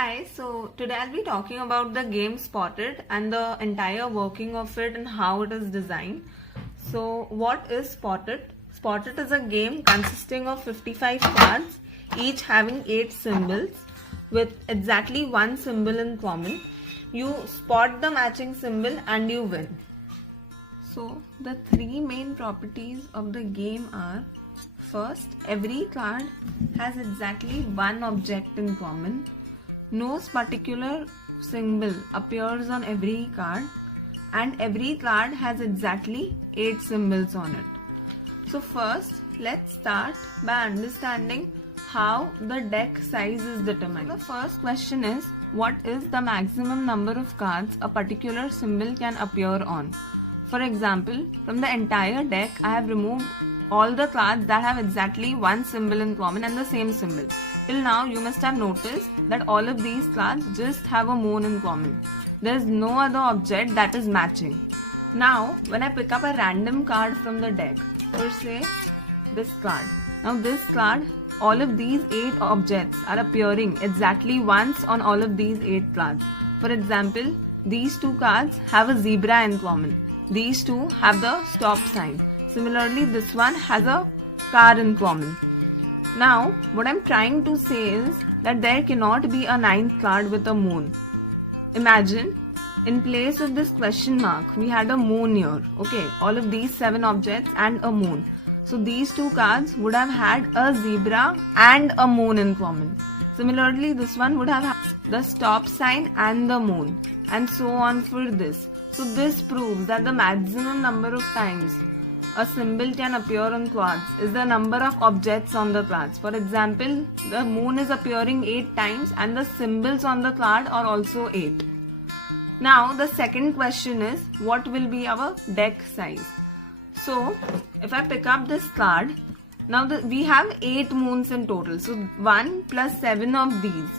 Hi, so today I'll be talking about the game Spotted and the entire working of it and how it is designed. So what is Spotted? Spotted is a game consisting of 55 cards, each having 8 symbols with exactly one symbol in common. You spot the matching symbol and you win. So the three main properties of the game are: first, every card has exactly one object in common. No particular symbol appears on every card, and every card has exactly 8 symbols on it. So first, let's start by understanding how the deck size is determined. So the first question is, what is the maximum number of cards a particular symbol can appear on? For example, from the entire deck, I have removed all the cards that have exactly one symbol in common and the same symbol. Till now, you must have noticed that all of these cards just have a moon in common. There is no other object that is matching. Now, when I pick up a random card from the deck, or say this card. Now this card, all of these 8 objects are appearing exactly once on all of these 8 cards. For example, these 2 cards have a zebra in common. These 2 have the stop sign. Similarly, this one has a car in common. Now, what I'm trying to say is that there cannot be a 9th card with a moon. Imagine, in place of this question mark, we had a moon here. Okay, all of these 7 objects and a moon. So these 2 cards would have had a zebra and a moon in common. Similarly, this one would have the stop sign and the moon, and so on for this. So this proves that the maximum number of times a symbol can appear on cards is the number of objects on the cards. For example, the moon is appearing 8 times and the symbols on the card are also 8. Now the second question is, what will be our deck size? So if I pick up this card, now we have 8 moons in total. So 1 plus 7 of these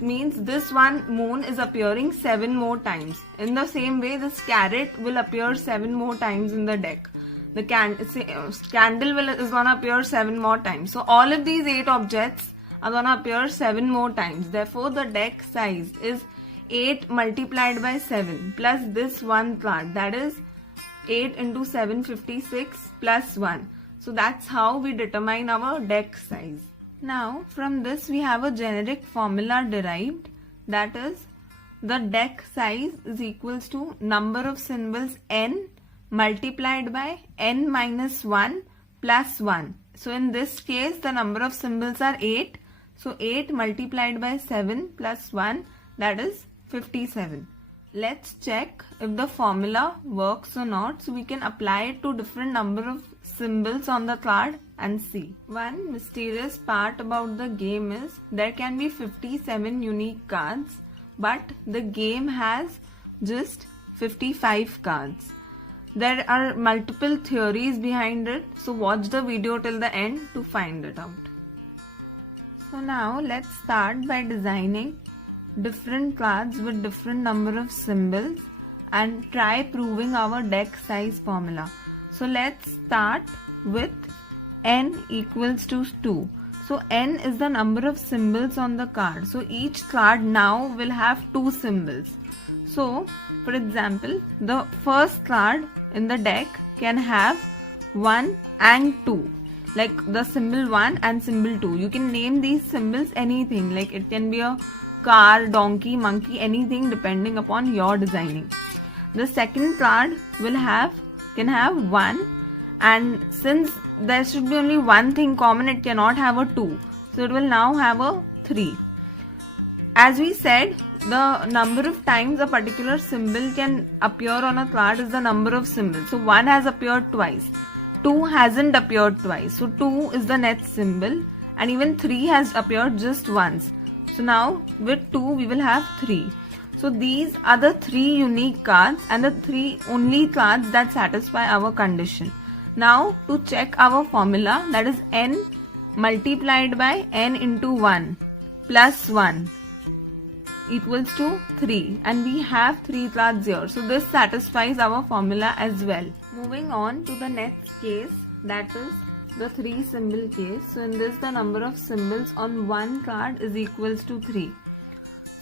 means this one moon is appearing 7 more times. In the same way, this carrot will appear 7 more times in the deck. The candle is gonna appear 7 more times. So all of these 8 objects are gonna appear 7 more times. Therefore, the deck size is 8 multiplied by 7 plus this one card, that is 8 into 7, 56 plus 1. So that's how we determine our deck size. Now from this we have a generic formula derived, that is the deck size is equals to number of symbols n multiplied by n minus 1 plus 1. So in this case the number of symbols are 8. So 8 multiplied by 7 plus 1, that is 57. Let's check if the formula works or not. So we can apply it to different number of symbols on the card and see. One mysterious part about the game is there can be 57 unique cards, but the game has just 55 cards. There are multiple theories behind it, so watch the video till the end to find it out. So now let's start by designing different cards with different number of symbols and try proving our deck size formula. So let's start with n equals to 2. So n is the number of symbols on the card. So each card now will have 2 symbols. So for example, the first card in the deck can have 1 and 2. Like the symbol 1 and symbol 2. You can name these symbols anything. Like it can be a car, donkey, monkey, anything depending upon your designing. The second card can have 1, and since there should be only one thing common, it cannot have a 2. So it will now have a 3. As we said, the number of times a particular symbol can appear on a card is the number of symbols. So 1 has appeared twice. 2 hasn't appeared twice. So 2 is the next symbol, and even 3 has appeared just once. So now with 2 we will have 3. So these are the 3 unique cards and the 3 only cards that satisfy our condition. Now to check our formula, that is n multiplied by n into 1 plus 1 equals to 3, and we have 3 cards here. So this satisfies our formula as well. Moving on to the next case, that is the 3 symbol case. So in this the number of symbols on one card is equals to 3.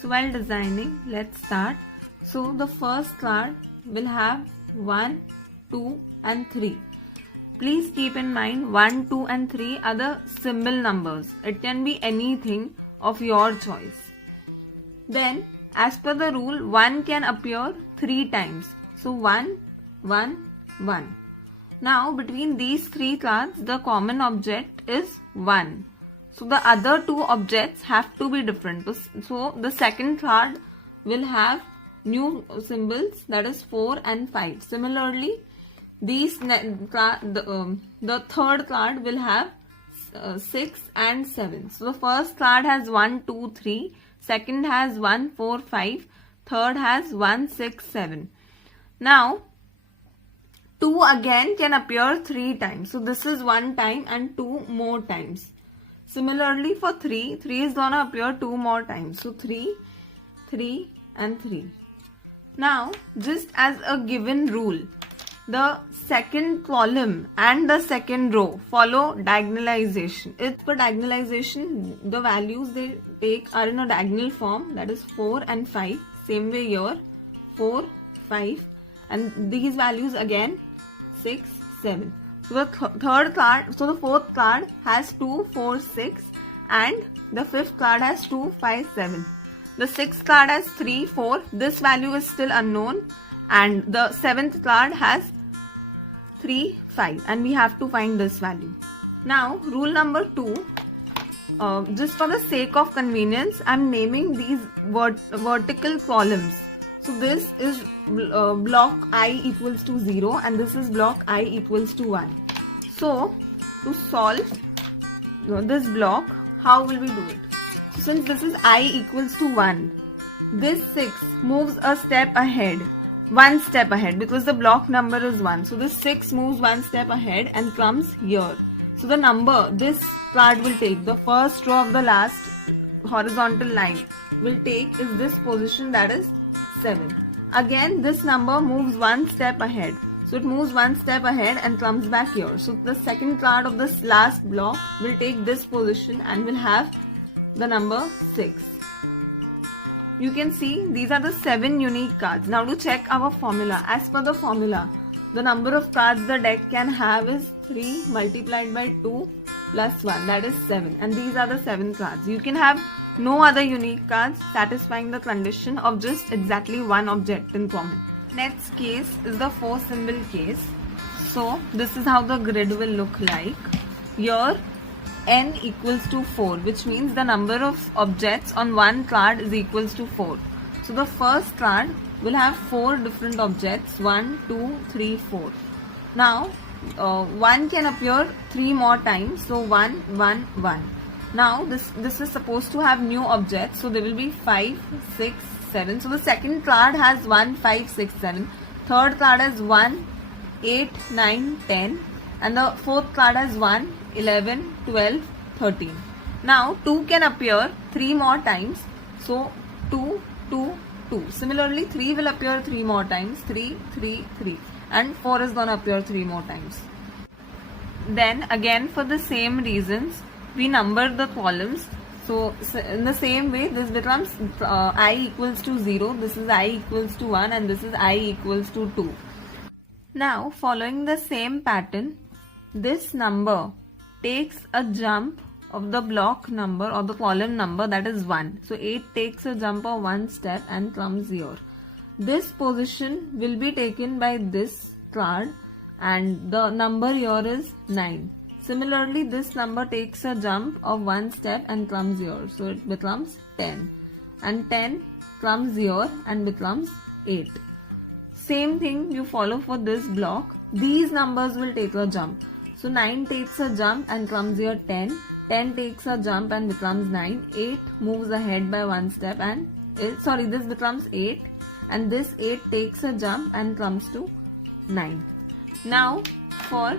So while designing, let's start. So the first card will have 1, 2 and 3. Please keep in mind 1, 2 and 3 are the symbol numbers. It can be anything of your choice. Then as per the rule, 1 can appear 3 times. So 1, 1, 1. Now between these 3 cards, the common object is 1. So the other 2 objects have to be different. So the second card will have new symbols, that is 4 and 5. Similarly, the third card will have 6 and 7. So the first card has 1, 2, 3. Second has 1, 4, 5. Third has 1, 6, 7. Now 2 again can appear 3 times. So this is 1 time and 2 more times. Similarly for 3 is gonna appear 2 more times. So 3, 3 and 3. Now just as a given rule, the second column and the second row follow diagonalization. It's for diagonalization, the values they take are in a diagonal form, that is 4 and 5. Same way here, 4, 5 and these values again 6, 7. So the third card, so the fourth card has 2, 4, 6 and the fifth card has 2, 5, 7. The sixth card has 3, 4. This value is still unknown. And the seventh card has 3, 5 and we have to find this value. Now rule number 2, just for the sake of convenience, I am naming these vertical columns. So this is block I equals to 0 and this is block I equals to 1. So to solve this block, how will we do it? So since this is I equals to 1, this 6 moves a step ahead. 1 step ahead because the block number is 1. So this 6 moves 1 step ahead and comes here. So the number this card will take, the first row of the last horizontal line will take is this position, that is 7. Again this number moves 1 step ahead. So it moves 1 step ahead and comes back here. So the second card of this last block will take this position and will have the number 6. You can see these are the 7 unique cards. Now to check our formula. As per the formula, the number of cards the deck can have is 3 multiplied by 2 plus 1, that is 7. And these are the 7 cards. You can have no other unique cards satisfying the condition of just exactly one object in common. Next case is the 4 symbol case. So this is how the grid will look like. Here n equals to 4, which means the number of objects on one card is equals to 4. So the first card will have 4 different objects, 1, 2, 3, 4. Now 1 can appear 3 more times, so 1, 1, 1. Now this is supposed to have new objects, so there will be 5, 6, 7. So the second card has 1, 5, 6, 7. Third card has 1, 8, 9, 10. And the fourth card has 1, 11, 12, 13. Now 2 can appear 3 more times. So 2, 2, 2. Similarly 3 will appear 3 more times. 3, 3, 3. And 4 is going to appear 3 more times. Then again for the same reasons, we number the columns. So in the same way, this becomes I equals to 0, this is I equals to 1 and this is I equals to 2. Now following the same pattern, this number takes a jump of the block number or the column number, that is 1. So 8 takes a jump of 1 step and comes here. This position will be taken by this card and the number here is 9. Similarly, this number takes a jump of 1 step and comes here. So it becomes 10. And 10 comes here and becomes 8. Same thing you follow for this block. These numbers will take a jump. So 9 takes a jump and comes here 10. 10 takes a jump and becomes 9. 8 moves ahead by 1 step and this becomes 8. And this 8 takes a jump and comes to 9. Now for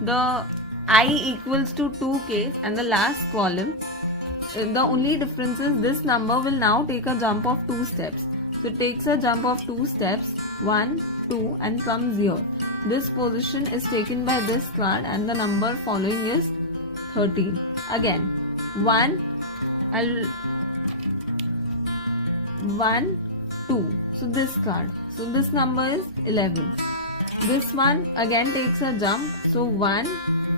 the I equals to 2 case and the last column, the only difference is this number will now take a jump of 2 steps. So it takes a jump of 2 steps, 1, 2 and comes here. This position is taken by this card and the number following is 13. Again 1, 1, 2. So this card. So this number is 11. This one again takes a jump. So 1,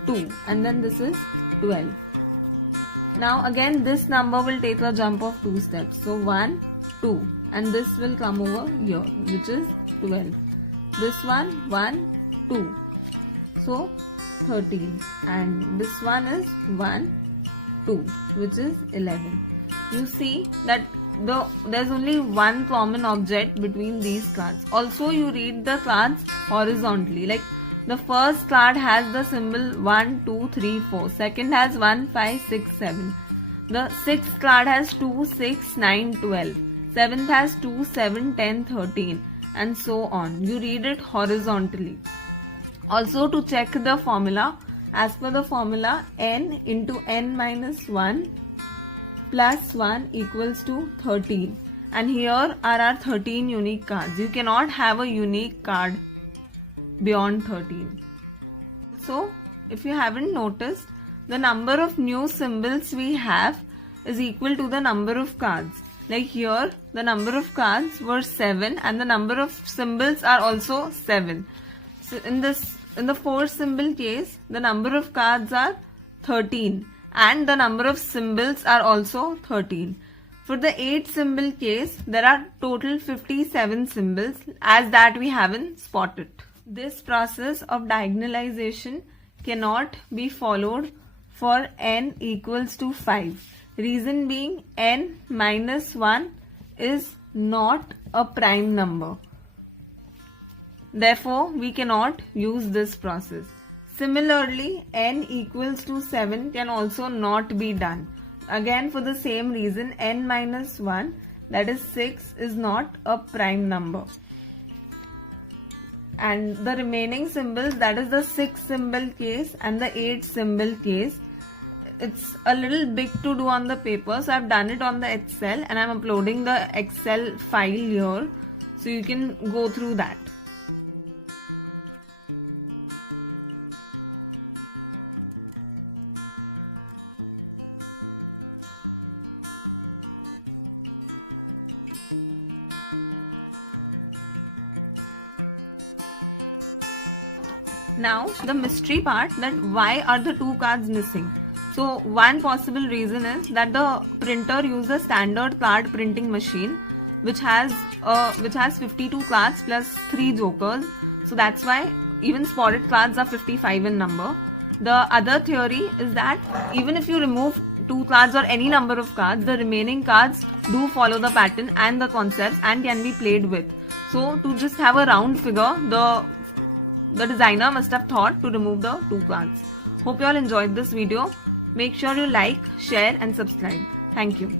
2. And then this is 12. Now again this number will take a jump of 2 steps. So 1, 2. And this will come over here, which is 12. This one, 1, 2. So 13. And this one is 1, 2, which is 11. You see that there's only one common object between these cards. Also, you read the cards horizontally. Like the first card has the symbol 1, 2, 3, 4. Second has 1, 5, 6, 7. The sixth card has 2, 6, 9, 12. Seventh has 2, 7, 10, 13. And so on. You read it horizontally. Also, to check the formula, as per the formula, n into n minus 1 plus 1 equals to 13. And here are our 13 unique cards. You cannot have a unique card beyond 13. So, if you haven't noticed, the number of new symbols we have is equal to the number of cards. Like here, the number of cards were 7 and the number of symbols are also 7. So in the 4 symbol case, the number of cards are 13 and the number of symbols are also 13. For the 8 symbol case, there are total 57 symbols as that we haven't spotted. This process of diagonalization cannot be followed for n equals to 5. Reason being n minus 1 is not a prime number. Therefore, we cannot use this process. Similarly, n equals to 7 can also not be done. Again, for the same reason, n minus 1, that is 6, is not a prime number. And the remaining symbols, that is the 6 symbol case and the 8 symbol case, it's a little big to do on the paper, so I've done it on the Excel and I'm uploading the Excel file here so you can go through that. Now the mystery part, that why are the 2 cards missing? So one possible reason is that the printer used a standard card printing machine which has 52 cards plus 3 jokers. So that's why even spotted cards are 55 in number. The other theory is that even if you remove 2 cards or any number of cards, the remaining cards do follow the pattern and the concepts and can be played with. So to just have a round figure, the designer must have thought to remove the 2 cards. Hope you all enjoyed this video. Make sure you like, share and subscribe. Thank you.